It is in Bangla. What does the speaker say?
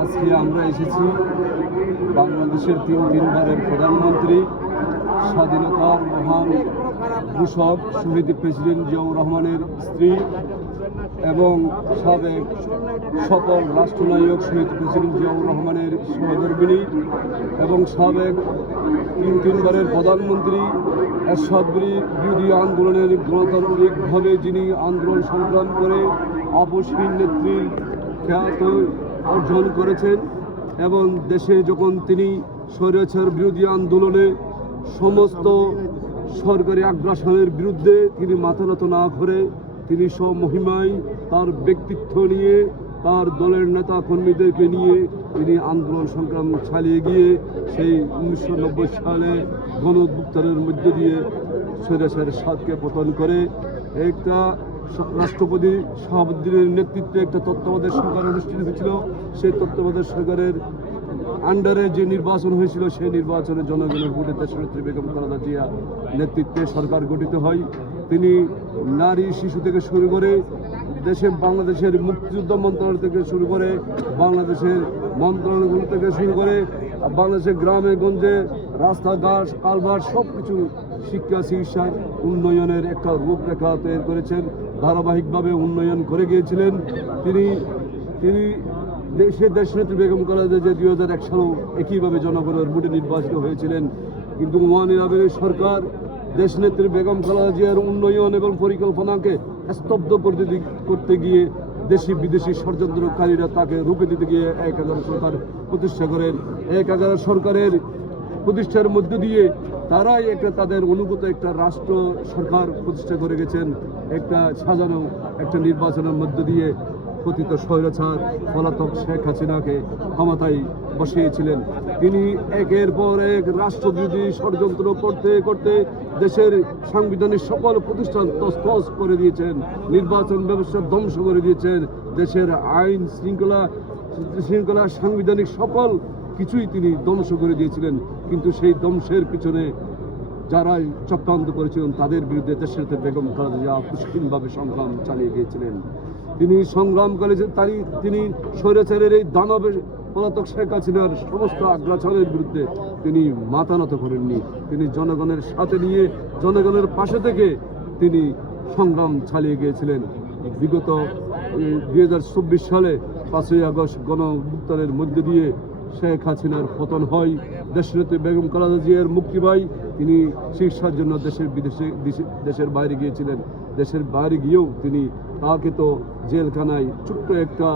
আজকে আমরা এসেছি বাংলাদেশের তিনবারের প্রধানমন্ত্রী, স্বাধীনতার মহান ঘোষক শহীদ প্রেসিডেন্ট জিয়াউর রহমানের স্ত্রী এবং সাবেক সফল রাষ্ট্রনায়ক শহীদ প্রেসিডেন্ট জিয়াউর রহমানের সহধর্মিণী এবং সাবেক তিনবারের প্রধানমন্ত্রী এরশাদ বিরোধী আন্দোলনের গণতান্ত্রিকভাবে যিনি আন্দোলন সংগ্রাম করে আপসহীন নেত্রীর খ্যাত অর্জন করেছেন এবং দেশে যখন তিনি স্বৈরাচার বিরোধী আন্দোলনে সমস্ত সরকারি আগ্রাসনের বিরুদ্ধে তিনি মাথা নত না করে তিনি স্বমহিমায় তার ব্যক্তিত্ব নিয়ে তার দলের নেতা কর্মীদেরকে নিয়ে তিনি আন্দোলন সংগ্রাম চালিয়ে গিয়ে সেই 1990 সালে গণ-অভ্যুত্থানের মধ্য দিয়ে স্বৈরাচার এরশাদকে পতন করে একটা রাষ্ট্রপতি শাহাবুদ্দিনের নেতৃত্বে একটা তত্ত্বাবধায়ক সরকার অনুষ্ঠিত হয়েছিল। সেই তত্ত্বাবধায়ক সরকারের আন্ডারে যে নির্বাচন হয়েছিল সেই নির্বাচনে জনগণের ভোটে দেশনেত্রী বেগম খালেদা জিয়া নেতৃত্বে সরকার গঠিত হয়। তিনি নারী শিশু থেকে শুরু করে বাংলাদেশের মুক্তিযুদ্ধ মন্ত্রণালয় থেকে শুরু করে বাংলাদেশের মন্ত্রণালয়গুলো থেকে শুরু করে বাংলাদেশের গ্রামে গঞ্জে রাস্তাঘাট কালভার্ট সব কিছু শিক্ষা চিকিৎসার উন্নয়নের একটা রূপরেখা তৈরি করেছেন, ধারাবাহিকভাবে উন্নয়ন করে গিয়েছিলেন। তিনি দেশনেত্রী বেগম খালেদা জিয়া 2001 সালেও একইভাবে জনগণের ভোটে নির্বাচিত হয়েছিলেন। কিন্তু মহানিরাপদের সরকার দেশনেত্রী বেগম খালেদা জিয়ার উন্নয়ন এবং পরিকল্পনাকে স্তব্ধ করতে গিয়ে দেশি বিদেশি ষড়যন্ত্রকারীরা তাকে রুখে দিতে গিয়ে 1000 সরকার প্রতিষ্ঠা করেন। 1000 সরকারের প্রতিষ্ঠার মধ্য দিয়ে তারাই তাদের অনুগত একটা রাষ্ট্র সরকার প্রতিষ্ঠা করে গেছেন, একটা সাজানো একটা নির্বাচনের মধ্য দিয়ে পতিত স্বৈরাচার পলাতক শেখ হাসিনাকে ক্ষমতায় বসিয়েছিলেন। তিনি একের পর এক রাষ্ট্রবিরোধী ষড়যন্ত্র করতে করতে দেশের সাংবিধানিক সকল প্রতিষ্ঠান তছনছ করে দিয়েছেন, নির্বাচন ব্যবস্থা ধ্বংস করে দিয়েছেন, দেশের আইন শৃঙ্খলা সাংবিধানিক সকল কিছুই তিনি ধ্বংস করে দিয়েছিলেন। কিন্তু সেই ধ্বংসের পিছনে যারা চক্রান্ত করেছিলেন তাদের বিরুদ্ধে দেশনেত্রী বেগম খালেদা জিয়া পুষ্কিনভাবে সংগ্রাম চালিয়ে গিয়েছিলেন। তিনি সংগ্রাম করেছেন, তিনি স্বৈরাচারের এই দানবের পলাতক শেখ হাসিনার সমস্ত আগ্রাসনের বিরুদ্ধে তিনি মাথা নত করেননি। তিনি জনগণের সাথে নিয়ে জনগণের পাশে থেকে তিনি সংগ্রাম চালিয়ে গিয়েছিলেন। বিগত 2024 সালে 5ই আগস্ট গণ-অভ্যুত্থানের মধ্যে দিয়ে শেখ হাসিনার পতন হয়। দেশনেত্রী বেগম খালেদা জিয়ার মুক্তি পায়। তিনি চিকিৎসার জন্য দেশের বাইরে গিয়েছিলেন। দেশের বাইরে গিয়েও তাকে তো জেলখানায় ছোট্ট একটা